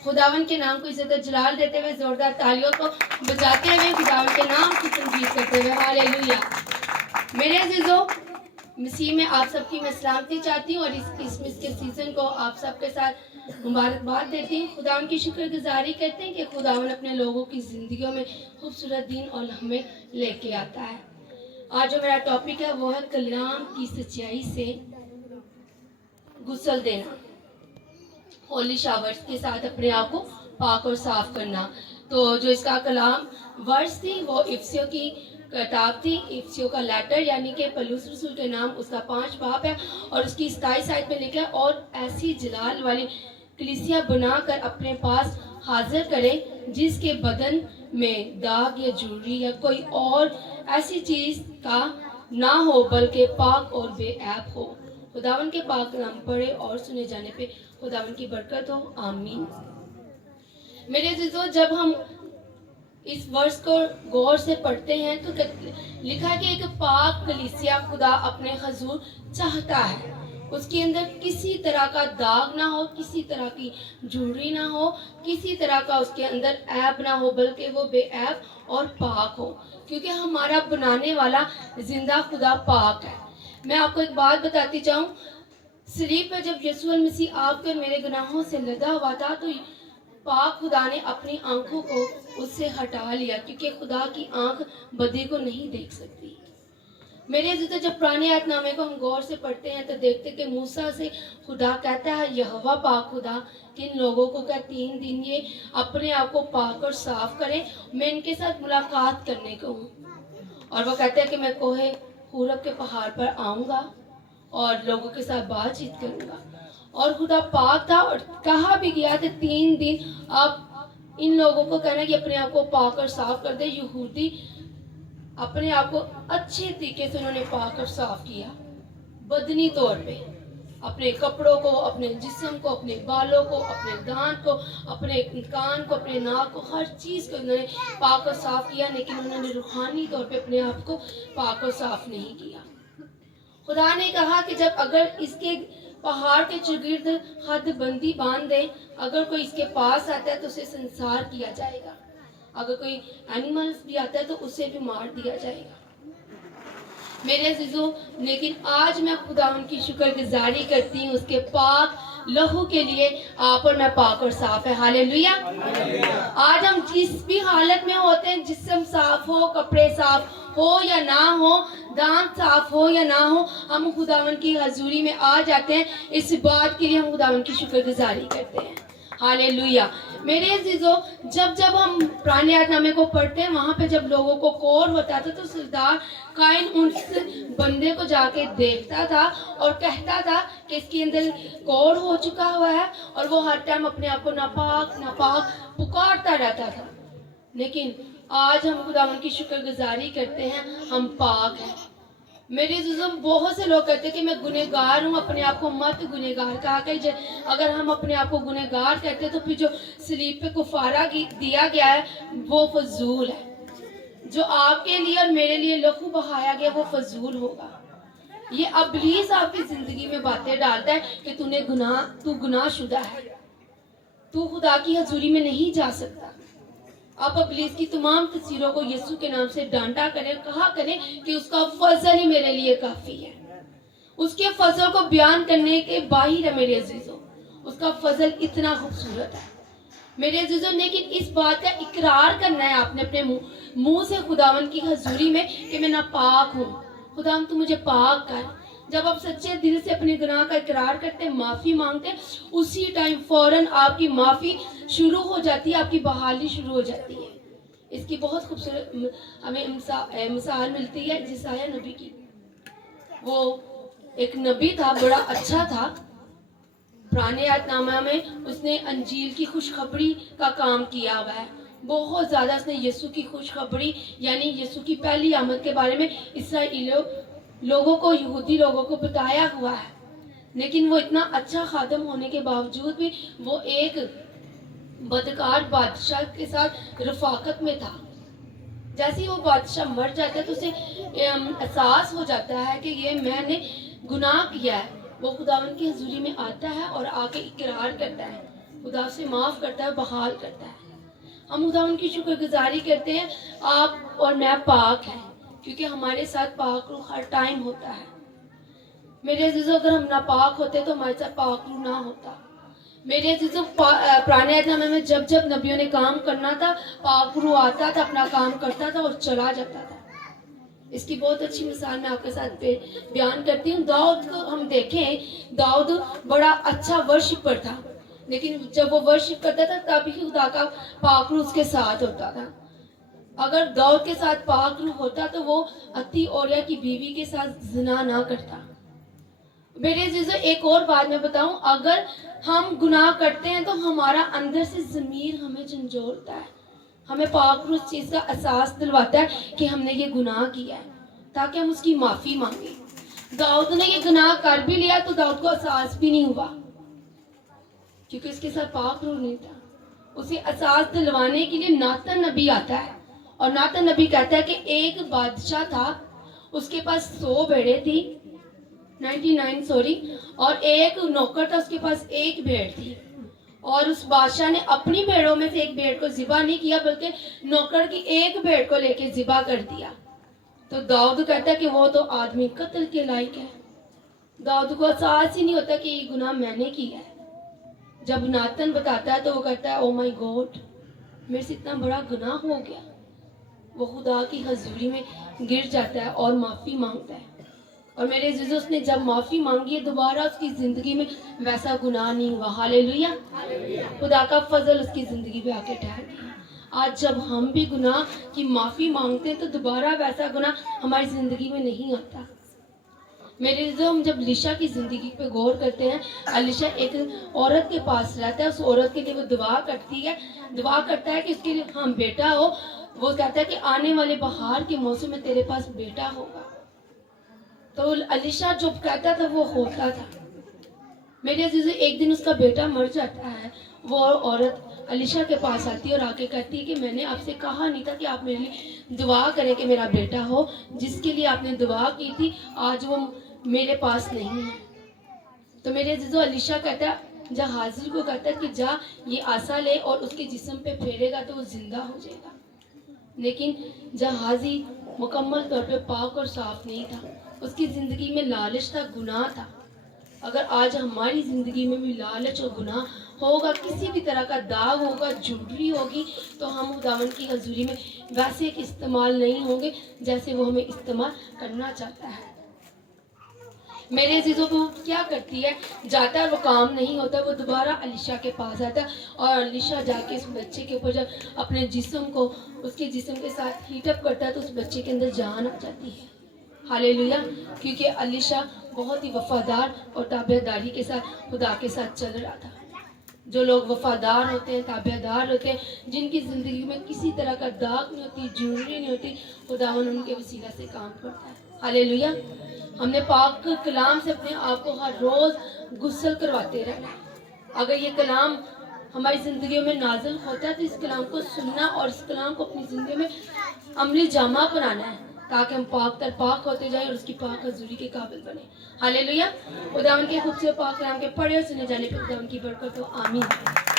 खुदावन के नाम को इज्जत और जलाल देते हुए जोरदार तालियों को बजाते हुए खुदावन के नाम की तमजीद करते हुए हालेलुया। मेरे अजीजों, मसीह में आप सबकी मैं सलामती चाहती हूँ और इस क्रिसमस के सीजन को आप सबके साथ मुबारकबाद देती हूँ। खुदावन की शुक्रगुजारी करते हैं कि खुदावन अपने लोगों की जिंदगियों में खूबसूरत दिन और लम्हे लेके आता है। आज जो मेरा टॉपिक है वो है कलाम की सच्चाई से गुस्ल देना, होली शावर्स के साथ अपने आप को पाक और साफ करना। तो जो इसका कलाम वर्स थी वो इफ्सियों की किताब थी, इफ्सियों का लेटर यानी कि पौलुस रसूल के नाम, उसका 5 बाब है और उसकी 27 आयत में लिखा है, और ऐसी जलाल वाली कलीसिया बनाकर अपने पास हाजिर करें जिसके बदन में दाग या जुर्री या कोई और ऐसी चीज का ना हो बल्कि पाक और बेऐब हो। खुदावन के पाक नाम पढ़े और सुने जाने पे खुदावन की बरकत हो, आमीन। मेरे अजीजों, जब हम इस वर्ष को गौर से पढ़ते हैं तो लिखा है कि एक पाक कलीसिया खुदा अपने हुजूर चाहता है, उसके अंदर किसी तरह का दाग ना हो, किसी तरह की झुर्री ना हो, किसी तरह का उसके अंदर ऐब ना हो, बल्कि वो बेऐब और पाक हो, क्योंकि हमारा बनाने वाला जिंदा खुदा पाक है। मैं आपको एक बात बताती चाहूँ, सलीब पर जब यीशु मसीह आपके मेरे गुनाहों से लदा हुआ था तो पाक खुदा ने अपनी आंखों को उससे हटा लिया, क्योंकि खुदा की आंख बदी को नहीं देख सकती। मेरे अज़ीज़ों, जब पुराने अहदनामे को हम गौर से पढ़ते हैं तो देखते हैं कि मूसा से खुदा कहता है, यहोवा पाक खुदा किन लोगों को क्या 3 दिन ये अपने आप को पाक और साफ करें, मैं इनके साथ मुलाकात करने को हूँ। और वो कहता है कि मैं कोहे हुरब के पहाड़ पर आऊँगा और लोगों के साथ बातचीत करूँगा। और खुदा पाक था और कहा भी गया था 3 दिन अब इन लोगों को कहना कि अपने आप को पाक और साफ कर दे। यहूदी अपने आप को अच्छे तरीके से उन्होंने पाक और साफ किया, बदनी तौर पे अपने कपड़ों को, अपने जिस्म को, अपने बालों को, अपने दांत को, अपने कान को, अपने नाक को, हर चीज को उन्होंने पाक और साफ किया, लेकिन उन्होंने रूहानी तौर पे अपने आप को पाक और साफ नहीं किया। खुदा ने कहा कि जब अगर इसके पहाड़ के चुगिर्द हद बंदी बांध दे, अगर कोई इसके पास आता है तो उसे संसार किया जाएगा, अगर कोई एनिमल्स भी आता है तो उसे भी मार दिया जाएगा। मेरे अजीजों, लेकिन आज मैं खुदा उनकी शुक्रगुजारी करती हूँ उसके पाक लहू के लिए आप और मैं पाक और साफ है। हालेलुया। आज हम जिस भी हालत में होते हैं, जिस्म साफ हो, कपड़े साफ हो या ना हो, दांत साफ हो या ना हो, हम खुदावन की हजूरी में आ जाते हैं। इस बात के लिए हम खुदावन की शुक्रगुजारी करते हैं। हालेलुया। मेरे अजीजों, जब हम पुराने अहदनामे को पढ़ते हैं, वहाँ पे जब लोगों को कोर होता था तो सरदार काइन उस बंदे को जाके देखता था और कहता था कि इसके अंदर कोर हो चुका हुआ है, और वो हर टाइम अपने आप को नापाक नापाक पुकारता रहता था। लेकिन आज हम खुदावन की शुक्रगुजारी करते हैं, हम पाक हैं। मेरे अज़ीज़ों, बहुत से लोग कहते हैं कि मैं गुनहगार हूँ, अपने आप को मत गुनहगार कहा कर। अगर हम अपने आप को गुनहगार कहते हैं तो फिर जो सलीब पे कुफारा दिया गया है वो फजूल है। जो आपके लिए और मेरे लिए लहू बहाया गया वो फजूल होगा। ये इब्लीस आपकी जिंदगी में बातें डालता है कि तू गुनाहशुदा है, तू खुदा की हजूरी में नहीं जा सकता। आप इब्लीस की तमाम तस्वीरों को यीशु के नाम से डांटा करें, कहा करें कि उसका फजल ही मेरे लिए काफी है। उसके फजल को बयान करने के बाहिर है मेरे अजीजों, उसका फजल इतना खूबसूरत है मेरे अजीजों। लेकिन इस बात का इकरार करना है आपने अपने मुंह से खुदावन की हजूरी में कि मैं नापाक हूँ, खुदावन तू मुझे पाक कर। जब आप सच्चे दिल से अपने गुनाह का इकरार करते, माफी मांगते, उसी टाइम फौरन आपकी माफी शुरू हो जाती है, आपकी बहाली शुरू हो जाती है। इसकी बहुत खूबसूरत हमें मिसाल मिलती है जिसाया नबी की। वो एक नबी था, बड़ा अच्छा था। पुराने अहदनामा में उसने अंजील की खुशखबरी का काम किया हुआ है। बहुत ज्यादा उसने यीशु की खुशखबरी यानी यीशु की पहली आमद के बारे में इस्राएलियों लोगों को, यहूदी लोगों को बताया हुआ है। लेकिन वो इतना अच्छा खादम होने के बावजूद भी वो एक बदकार बादशाह के साथ रफाकत में था। जैसे ही वो बादशाह मर जाता है तो उसे एहसास हो जाता है कि ये मैंने गुनाह किया है। वो खुदावन की हजूरी में आता है और आके इकरार करता है خدا سے معاف کرتا ہے, بحال کرتا ہے. ہم خدا ان کی شکر گزاری کرتے ہیں آپ اور میں پاک ہیں, کیونکہ ہمارے ساتھ پاک روح ہر ٹائم ہوتا ہے. میرے عزیزوں, اگر ہم ناپاک ہوتے تو ہمارے ساتھ پاک روح نہ ہوتا. میرے عزیزوں, پرانے عہد نامے میں جب جب نبیوں نے کام کرنا تھا, پاک روح آتا تھا, اپنا کام کرتا تھا اور چلا جاتا تھا. اس کی بہت اچھی مثال میں آپ کے ساتھ بیان کرتی ہوں. داؤد کو ہم دیکھیں, داؤد بڑا اچھا ورشپر تھا, لیکن جب وہ ورشپ کرتا تھا تب ہی خدا کا پاک روح اس کے ساتھ ہوتا تھا. اگر داؤد کے ساتھ پاک روح ہوتا تو وہ اتی اوریا کی بیوی کے ساتھ زنا نہ کرتا. میرے عزیزو, ایک اور بات میں بتاؤں, اگر ہم گناہ کرتے ہیں تو ہمارا اندر سے ضمیر ہمیں جھنجھوڑتا ہے, ہمیں پاک روح اس چیز کا احساس دلواتا ہے کہ ہم نے یہ گناہ کیا ہے, تاکہ ہم اس کی معافی مانگیں. داؤد نے یہ گناہ کر بھی لیا تو داؤد کو احساس بھی نہیں ہوا, کیونکہ اس کے ساتھ پاک روح نہیں تھا. اسے احساس دلوانے کے لیے ناتن نبی آتا ہے, اور ناتن نبی کہتا ہے کہ ایک بادشاہ تھا, اس کے پاس 100 بھیڑیں تھی, 99 اور ایک نوکر تھا, اس کے پاس ایک بھیڑ تھی. اور اس بادشاہ نے اپنی بھیڑوں میں سے ایک بھیڑ کو ذبح نہیں کیا, بلکہ نوکر کی ایک بھیڑ کو لے کے ذبح کر دیا. تو داؤد کہتا ہے کہ وہ تو آدمی قتل کے لائق ہے. داؤد کو احساس ہی نہیں ہوتا کہ یہ گناہ میں نے کیا ہے. جب ناتن بتاتا ہے تو وہ کہتا ہے, او مائی گاڈ, میرے سے اتنا بڑا گناہ ہو گیا. وہ خدا کی حضوری میں گر جاتا ہے اور معافی مانگتا ہے. اور میرے عزیزو, اس نے جب معافی مانگی ہے, دوبارہ اس کی زندگی میں ویسا گناہ نہیں ہوا. ہاللیلویا. خدا کا فضل اس کی زندگی پہ آ کے ٹھہر گیا. آج جب ہم بھی گناہ کی معافی مانگتے ہیں تو دوبارہ ویسا گناہ ہماری زندگی میں نہیں آتا. میرے عزیزو, ہم جب لیشا کی زندگی پہ غور کرتے ہیں, علیشا ایک عورت کے پاس رہتا ہے, اس عورت کے لیے وہ دعا کرتی ہے, دعا کرتا ہے کہ اس کے لیے ہم بیٹا ہو. وہ کہتا ہے کہ آنے والے بہار کے موسم میں تیرے پاس بیٹا ہوگا. تو علیشا جو کہتا تھا وہ ہوتا تھا. میرے عزیزو, ایک دن اس کا بیٹا مر جاتا ہے. وہ عورت علیشا کے پاس آتی ہے اور آ کے کہتی ہے کہ میں نے آپ سے کہا نہیں تھا کہ آپ میرے لیے دعا کریں کہ میرا بیٹا ہو. جس کے لیے آپ نے دعا کی تھی آج وہ میرے پاس نہیں ہے. تو میرے عزیزو, علیشا کہتا ہے, جا حاضر کو کہتا ہے کہ جا یہ عصا لے اور اس کے جسم پہ پھیرے گا تو وہ زندہ ہو جائے گا. لیکن جہازی مکمل طور پہ پاک اور صاف نہیں تھا. اس کی زندگی میں لالچ تھا, گناہ تھا. اگر آج ہماری زندگی میں بھی لالچ اور گناہ ہوگا, کسی بھی طرح کا داغ ہوگا, جھوٹری ہوگی, تو ہم خداوند کی حضوری میں ویسے ایک استعمال نہیں ہوں گے جیسے وہ ہمیں استعمال کرنا چاہتا ہے. میرے عزیزوں کو کیا کرتی ہے, جاتا ہے, وہ کام نہیں ہوتا, وہ دوبارہ علیشا کے پاس آتا ہے, اور علیشا جا کے اس بچے کے اوپر جب اپنے جسم کو اس کے جسم کے ساتھ ہیٹ اپ کرتا ہے تو اس بچے کے اندر جان آ جاتی ہے. ہاللیلویا. کیونکہ علیشا بہت ہی وفادار اور تابعداری کے ساتھ خدا کے ساتھ چل رہا تھا. جو لوگ وفادار ہوتے ہیں, تابعدار ہوتے ہیں, جن کی زندگی میں کسی طرح کا داغ نہیں ہوتی, جھوٹری نہیں ہوتی, خداوند ان کے وسیلہ سے کام کرتا ہے. ہاللیلویا. ہم نے پاک کلام سے اپنے آپ کو ہر روز غسل کرواتے رہنا. اگر یہ کلام ہماری زندگیوں میں نازل ہوتا ہے تو اس کلام کو سننا اور اس کلام کو اپنی زندگی میں عملی جامہ بنانا ہے, تاکہ ہم پاک تر پاک ہوتے جائیں اور اس کی پاک حضوری کے قابل بنیں. ہاللیلویا. خداوند کے خوبصورت پاک کلام کے پڑھے اور سنے جانے پہ خداوند کی برکت ہو. آمین.